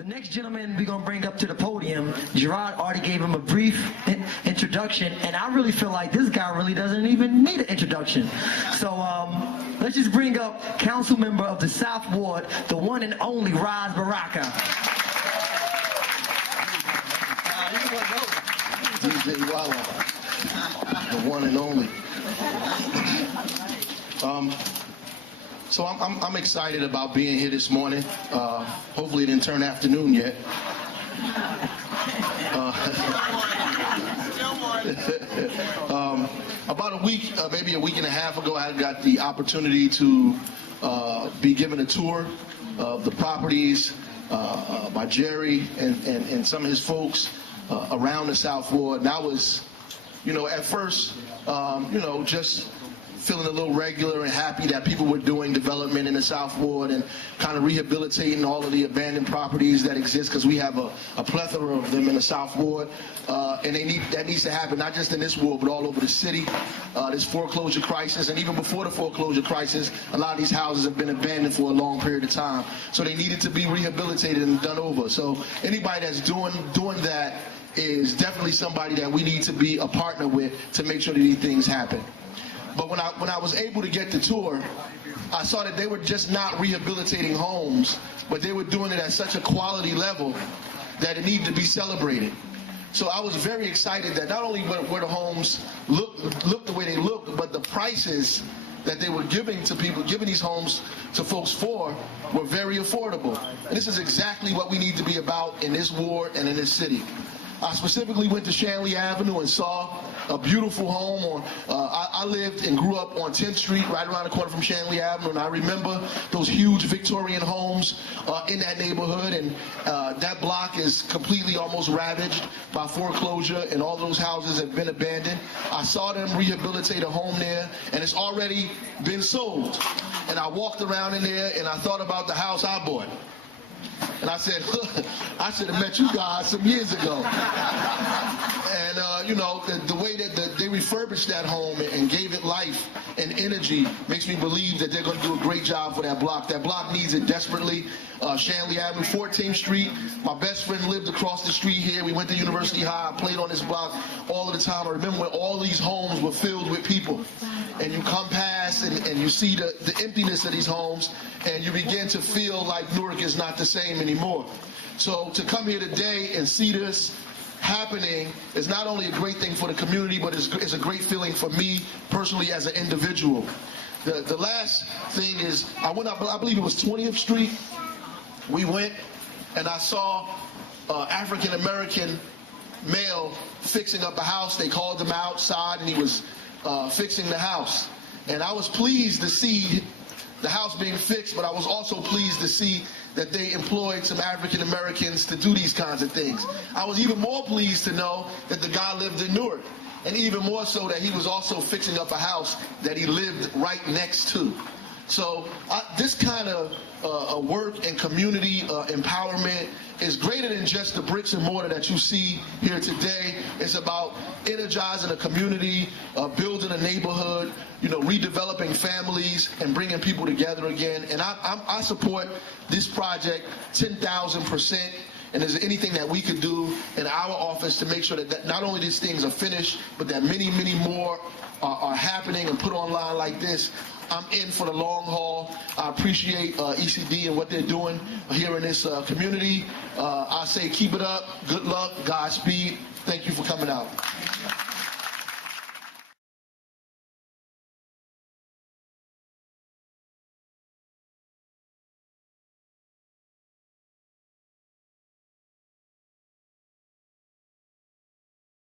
The next gentleman we're going to bring up to the podium, Gerard already gave him a brief introduction, and I really feel like this guy really doesn't even need an introduction. So let's just bring up council member of the South Ward, the one and only Ras Baraka. DJ Wallah, the one and only. So I'm excited about being here this morning. Hopefully it didn't turn afternoon yet. About a week, maybe a week and a half ago, I got the opportunity to be given a tour of the properties by Jerry and some of his folks around the South Ward. And I was, at first, just feeling a little regular and happy that people were doing development in the South Ward and kind of rehabilitating all of the abandoned properties that exist, because we have a plethora of them in the South Ward, and that needs to happen not just in this ward but all over the city. This foreclosure crisis, and even before the foreclosure crisis, a lot of these houses have been abandoned for a long period of time, so they needed to be rehabilitated and done over. So anybody that's doing that is definitely somebody that we need to be a partner with to make sure that these things happen. But when I was able to get the tour, I saw that they were just not rehabilitating homes, but they were doing it at such a quality level that it needed to be celebrated. So I was very excited that not only were the homes look the way they looked, but the prices that they were giving to people, giving these homes to folks for, were very affordable. And this is exactly what we need to be about in this ward and in this city. I specifically went to Shanley Avenue and saw a beautiful home on, I lived and grew up on 10th Street, right around the corner from Shanley Avenue, and I remember those huge Victorian homes in that neighborhood, and that block is completely almost ravaged by foreclosure, and all those houses have been abandoned. I saw them rehabilitate a home there, and it's already been sold. And I walked around in there, and I thought about the house I bought. And I said, I should have met you guys some years ago. And, the way that they refurbished that home and gave it life and energy makes me believe that they're going to do a great job for that block. That block needs it desperately. Shanley Avenue, 14th Street. My best friend lived across the street here. We went to University High. I played on this block all of the time. I remember when all these homes were filled with people. And you come past and you see the emptiness of these homes, and you begin to feel like Newark is not the same anymore. So to come here today and see this happening is not only a great thing for the community, but it's a great feeling for me personally as an individual. The last thing is, I believe it was 20th Street. We went and I saw African-American male fixing up a house. They called him outside and he was fixing the house. And I was pleased to see the house being fixed, but I was also pleased to see that they employed some African Americans to do these kinds of things. I was even more pleased to know that the guy lived in Newark, and even more so that he was also fixing up a house that he lived right next to. So this kind of work and community empowerment is greater than just the bricks and mortar that you see here today. It's about energizing a community, building a neighborhood, redeveloping families and bringing people together again. And I support this project 10,000%. And is there anything that we could do in our office to make sure that not only these things are finished, but that many, many more are happening and put online like this? I'm in for the long haul. I appreciate ECD and what they're doing here in this community. I say keep it up. Good luck. Godspeed. Thank you for coming out.